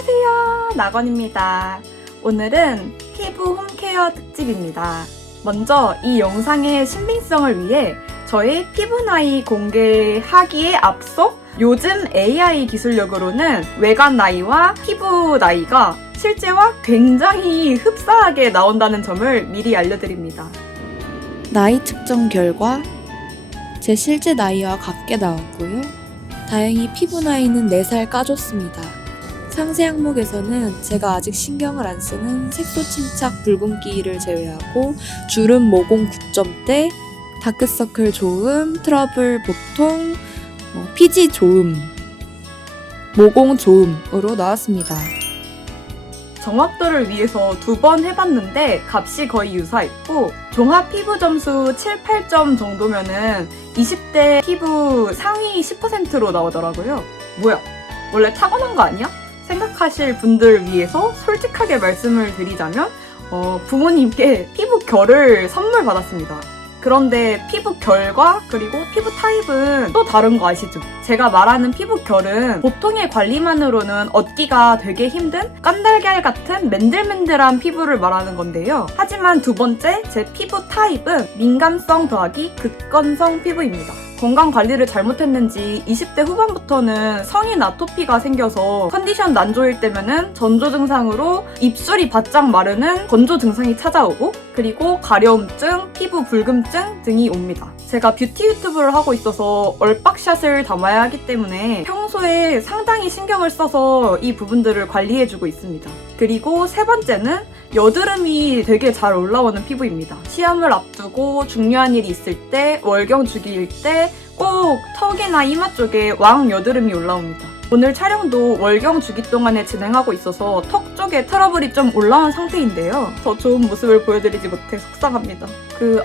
안녕하세요, 나건입니다. 오늘은 피부 홈케어 특집입니다. 먼저 이 영상의 신빙성을 위해 저의 피부 나이 공개하기에 앞서 요즘 AI 기술력으로는 외관 나이와 피부 나이가 실제와 굉장히 흡사하게 나온다는 점을 미리 알려드립니다. 나이 측정 결과 제 실제 나이와 같게 나왔고요. 다행히 피부 나이는 4살 까줬습니다. 상세 항목에서는 제가 아직 신경을 안 쓰는 색소 침착 붉은기를 제외하고 주름 모공 9점대, 다크서클 조음, 트러블 보통, 피지 조음, 모공 조음으로 나왔습니다. 정확도를 위해서 2번 해봤는데 값이 거의 유사했고 종합 피부 점수 7, 8점 정도면은 20대 피부 상위 10%로 나오더라고요. 뭐야? 원래 타고난 거 아니야? 생각하실 분들 위해서 솔직하게 말씀을 드리자면 부모님께 피부 결을 선물 받았습니다. 그런데 피부 결과 그리고 피부 타입은 또 다른 거 아시죠? 제가 말하는 피부 결은 보통의 관리만으로는 얻기가 되게 힘든 깐달걀 같은 맨들맨들한 피부를 말하는 건데요. 하지만 두 번째, 제 피부 타입은 민감성 더하기 극건성 피부입니다. 건강관리를 잘못했는지 20대 후반부터는 성인 아토피가 생겨서 컨디션 난조일 때면은 전조 증상으로 입술이 바짝 마르는 건조 증상이 찾아오고 그리고 가려움증, 피부 붉음증 등이 옵니다. 제가 뷰티 유튜브를 하고 있어서 얼빡샷을 담아야 하기 때문에 평소에 상당히 신경을 써서 이 부분들을 관리해주고 있습니다. 그리고 세 번째는 여드름이 되게 잘 올라오는 피부입니다. 시험을 앞두고 중요한 일이 있을 때, 월경 주기일 때 꼭 턱이나 이마 쪽에 왕 여드름이 올라옵니다. 오늘 촬영도 월경 주기 동안에 진행하고 있어서 턱 쪽에 트러블이 좀 올라온 상태인데요. 더 좋은 모습을 보여드리지 못해 속상합니다.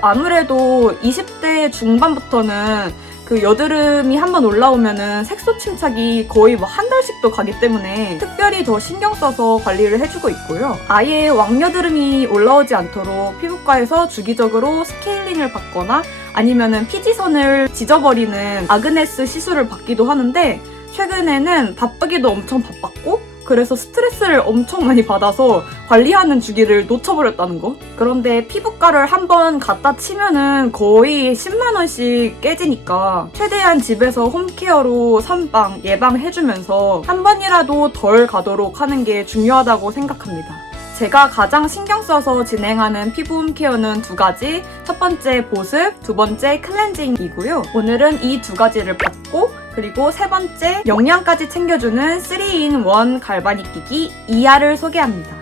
아무래도 20대 중반부터는 여드름이 한번 올라오면은 색소 침착이 거의 한 달씩도 가기 때문에 특별히 더 신경 써서 관리를 해주고 있고요. 아예 왕여드름이 올라오지 않도록 피부과에서 주기적으로 스케일링을 받거나 아니면은 피지선을 지져버리는 아그네스 시술을 받기도 하는데 최근에는 바쁘기도 엄청 바빴고 그래서 스트레스를 엄청 많이 받아서 관리하는 주기를 놓쳐버렸다는 거. 그런데 피부과를 한번 갖다 치면은 거의 10만 원씩 깨지니까 최대한 집에서 홈케어로 선방, 예방해주면서 한 번이라도 덜 가도록 하는 게 중요하다고 생각합니다. 제가 가장 신경 써서 진행하는 피부 홈케어는 2가지. 첫 번째 보습, 두 번째 클렌징이고요. 오늘은 이 2가지를 받고 그리고 세 번째 영양까지 챙겨주는 3-in-1 갈바닉 기기 이하를 소개합니다.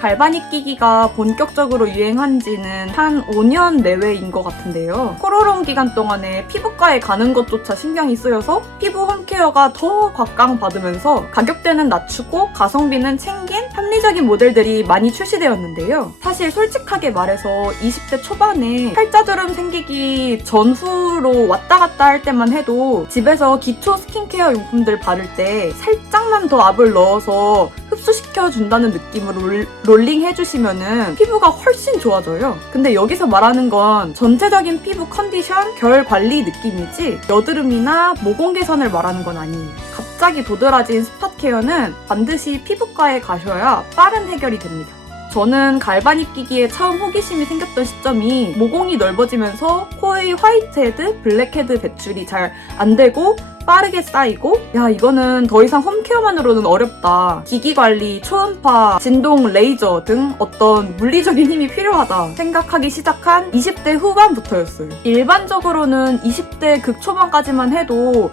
갈바닉 기기가 본격적으로 유행한 지는 한 5년 내외인 것 같은데요. 코로나 기간 동안에 피부과에 가는 것조차 신경이 쓰여서 피부 홈케어가 더 곽강받으면서 가격대는 낮추고 가성비는 챙긴 합리적인 모델들이 많이 출시되었는데요. 사실 솔직하게 말해서 20대 초반에 팔자주름 생기기 전후로 왔다 갔다 할 때만 해도 집에서 기초 스킨케어 용품들 바를 때 살짝만 더 압을 넣어서 흡수시켜준다는 느낌으로 롤링 해주시면은 피부가 훨씬 좋아져요. 근데 여기서 말하는 건 전체적인 피부 컨디션, 결 관리 느낌이지 여드름이나 모공 개선을 말하는 건 아니에요. 갑자기 도드라진 스팟 케어는 반드시 피부과에 가셔야 빠른 해결이 됩니다. 저는 갈바닉 기기에 처음 호기심이 생겼던 시점이 모공이 넓어지면서 코의 화이트헤드, 블랙헤드 배출이 잘 안 되고 빠르게 쌓이고 이거는 더 이상 홈케어만으로는 어렵다. 기기관리, 초음파, 진동, 레이저 등 어떤 물리적인 힘이 필요하다 생각하기 시작한 20대 후반부터였어요. 일반적으로는 20대 극초반까지만 해도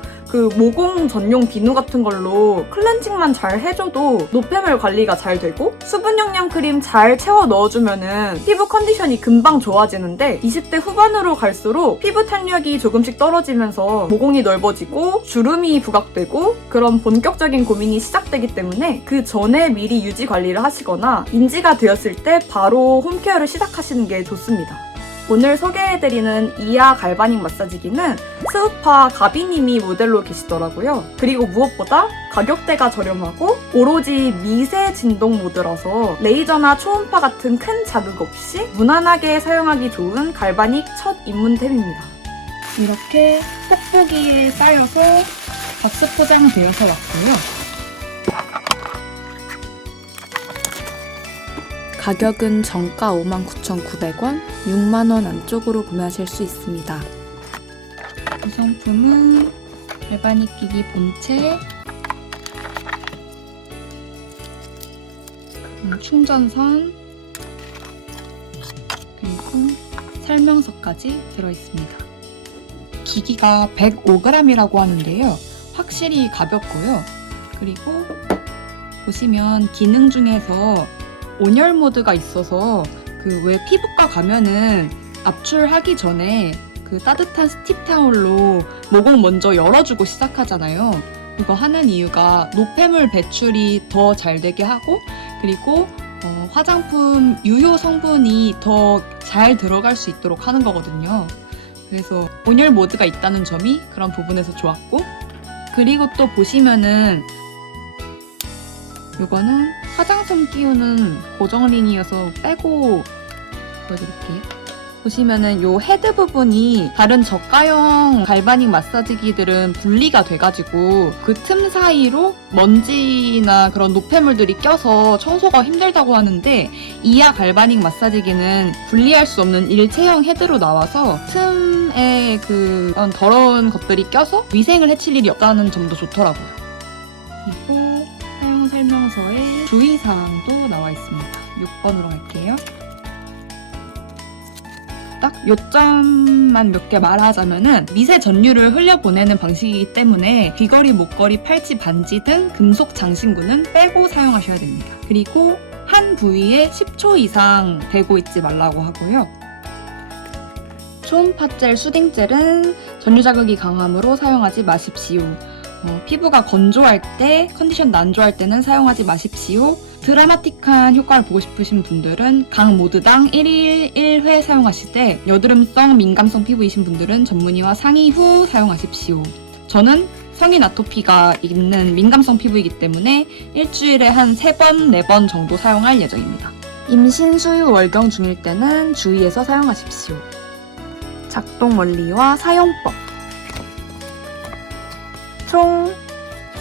모공 전용 비누 같은 걸로 클렌징만 잘 해줘도 노폐물 관리가 잘 되고 수분 영양 크림 잘 채워 넣어주면은 피부 컨디션이 금방 좋아지는데 20대 후반으로 갈수록 피부 탄력이 조금씩 떨어지면서 모공이 넓어지고 주름이 부각되고 그런 본격적인 고민이 시작되기 때문에 그 전에 미리 유지 관리를 하시거나 인지가 되었을 때 바로 홈케어를 시작하시는 게 좋습니다. 오늘 소개해드리는 이하 갈바닉 마사지기는 스우파 가비님이 모델로 계시더라고요. 그리고 무엇보다 가격대가 저렴하고 오로지 미세 진동 모드라서 레이저나 초음파 같은 큰 자극 없이 무난하게 사용하기 좋은 갈바닉 첫 입문템입니다. 이렇게 뽁뽁이에 쌓여서 박스 포장되어서 왔고요. 가격은 정가 59,900원, 6만원 안쪽으로 구매하실 수 있습니다. 구성품은 갈바닉 기기 본체, 충전선, 그리고 설명서까지 들어있습니다. 기기가 105g이라고 하는데요. 확실히 가볍고요. 그리고 보시면 기능 중에서 온열 모드가 있어서 그 왜 피부과 가면은 압출하기 전에 그 따뜻한 스틱 타올로 모공 먼저 열어주고 시작하잖아요. 이거 하는 이유가 노폐물 배출이 더 잘 되게 하고, 그리고 화장품 유효 성분이 더 잘 들어갈 수 있도록 하는 거거든요. 그래서 온열 모드가 있다는 점이 그런 부분에서 좋았고, 그리고 또 보시면은 이거는 화장솜 끼우는 고정링이어서 빼고 보여드릴게요. 보시면은 요 헤드 부분이 다른 저가형 갈바닉 마사지기들은 분리가 돼가지고 그 틈 사이로 먼지나 그런 노폐물들이 껴서 청소가 힘들다고 하는데, 이하 갈바닉 마사지기는 분리할 수 없는 일체형 헤드로 나와서 틈에 그런 더러운 것들이 껴서 위생을 해칠 일이 없다는 점도 좋더라고요. 그리고 사용 설명서에 주의사항도 나와 있습니다. 6번으로 갈게요. 딱 요점만 몇 개 말하자면은 미세 전류를 흘려보내는 방식이기 때문에 귀걸이, 목걸이, 팔찌, 반지 등 금속 장신구는 빼고 사용하셔야 됩니다. 그리고 한 부위에 10초 이상 대고 있지 말라고 하고요. 초음파 젤, 수딩 젤은 전류 자극이 강하므로 사용하지 마십시오. 피부가 건조할 때, 컨디션 난조할 때는 사용하지 마십시오. 드라마틱한 효과를 보고 싶으신 분들은 각 모드당 1일 1회 사용하시되, 여드름성, 민감성 피부이신 분들은 전문의와 상의 후 사용하십시오. 저는 성인 아토피가 있는 민감성 피부이기 때문에 일주일에 한 3번, 4번 정도 사용할 예정입니다. 임신, 수유, 월경 중일 때는 주의해서 사용하십시오. 작동 원리와 사용법. 총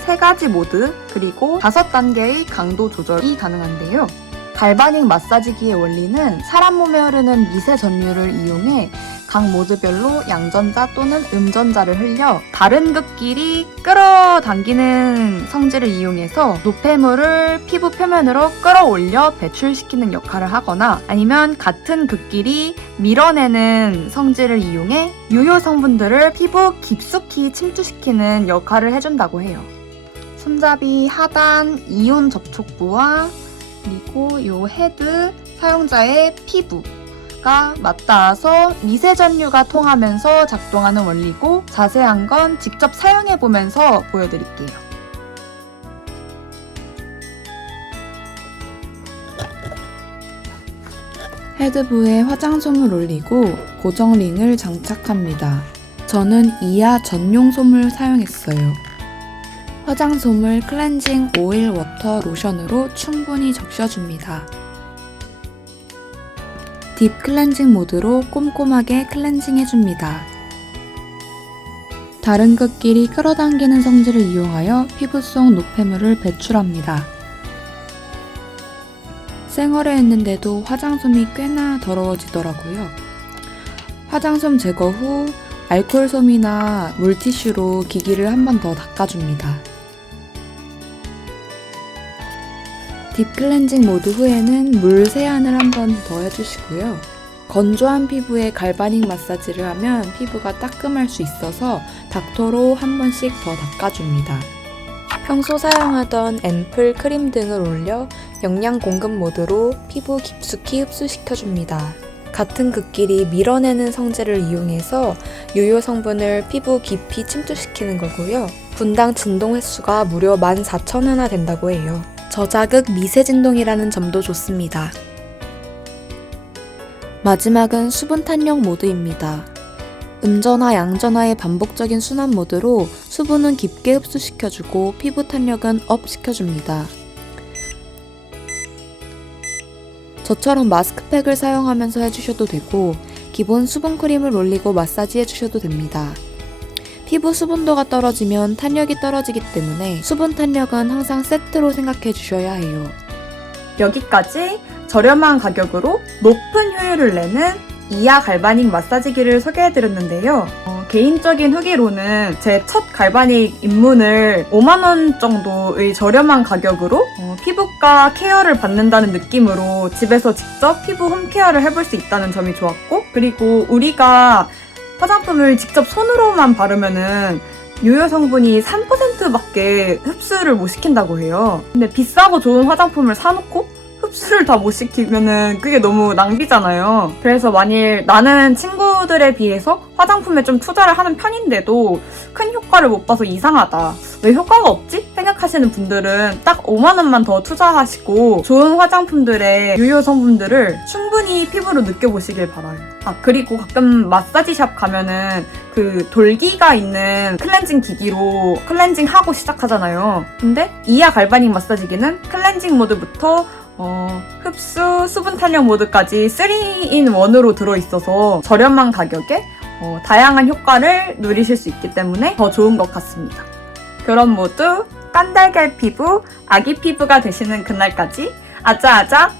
3가지 모드, 그리고 5단계의 강도 조절이 가능한데요. 갈바닉 마사지기의 원리는 사람 몸에 흐르는 미세 전류를 이용해 각 모드별로 양전자 또는 음전자를 흘려 다른 극끼리 끌어당기는 성질을 이용해서 노폐물을 피부 표면으로 끌어올려 배출시키는 역할을 하거나, 아니면 같은 극끼리 밀어내는 성질을 이용해 유효 성분들을 피부 깊숙이 침투시키는 역할을 해준다고 해요. 손잡이 하단 이온 접촉부와 그리고 요 헤드, 사용자의 피부가 맞닿아서 미세 전류가 통하면서 작동하는 원리고, 자세한 건 직접 사용해보면서 보여드릴게요. 헤드부에 화장솜을 올리고 고정링을 장착합니다. 저는 이하 전용 솜을 사용했어요. 화장솜을 클렌징 오일 워터 로션으로 충분히 적셔줍니다. 딥 클렌징 모드로 꼼꼼하게 클렌징해줍니다. 다른 극끼리 끌어당기는 성질을 이용하여 피부 속 노폐물을 배출합니다. 생얼에 했는데도 화장솜이 꽤나 더러워지더라고요. 화장솜 제거 후 알코올솜이나 물티슈로 기기를 한 번 더 닦아줍니다. 딥 클렌징 모드 후에는 물 세안을 한 번 더 해주시고요. 건조한 피부에 갈바닉 마사지를 하면 피부가 따끔할 수 있어서 닥터로 한 번씩 더 닦아줍니다. 평소 사용하던 앰플, 크림 등을 올려 영양 공급 모드로 피부 깊숙이 흡수시켜줍니다. 같은 극끼리 밀어내는 성질을 이용해서 유효 성분을 피부 깊이 침투시키는 거고요. 분당 진동 횟수가 무려 14,000회나 된다고 해요. 저자극 미세 진동이라는 점도 좋습니다. 마지막은 수분 탄력 모드입니다. 음전화, 양전화의 반복적인 순환 모드로 수분은 깊게 흡수시켜주고 피부 탄력은 업 시켜줍니다. 저처럼 마스크팩을 사용하면서 해주셔도 되고, 기본 수분 크림을 올리고 마사지 해주셔도 됩니다. 피부 수분도가 떨어지면 탄력이 떨어지기 때문에 수분 탄력은 항상 세트로 생각해 주셔야 해요. 여기까지 저렴한 가격으로 높은 효율을 내는 이하 갈바닉 마사지기를 소개해드렸는데요. 개인적인 후기로는 제 첫 갈바닉 입문을 5만원 정도의 저렴한 가격으로 피부과 케어를 받는다는 느낌으로 집에서 직접 피부 홈케어를 해볼 수 있다는 점이 좋았고, 그리고 우리가 화장품을 직접 손으로만 바르면은 유효 성분이 3%밖에 흡수를 못 시킨다고 해요. 근데 비싸고 좋은 화장품을 사놓고 흡수를 다 못 시키면은 그게 너무 낭비잖아요. 그래서 만일 나는 친구들에 비해서 화장품에 좀 투자를 하는 편인데도 큰 효과를 못 봐서 이상하다, 왜 효과가 없지? 생각하시는 분들은 딱 5만원만 더 투자하시고 좋은 화장품들의 유효 성분들을 충분히 피부로 느껴보시길 바라요. 그리고 가끔 마사지샵 가면은 그 돌기가 있는 클렌징 기기로 클렌징 하고 시작하잖아요. 근데 이하 갈바닉 마사지기는 클렌징 모드부터 흡수, 수분 탄력 모드까지 3in1으로 들어있어서 저렴한 가격에 다양한 효과를 누리실 수 있기 때문에 더 좋은 것 같습니다. 그럼 모두 깐달걀 피부, 아기 피부가 되시는 그날까지 아자아자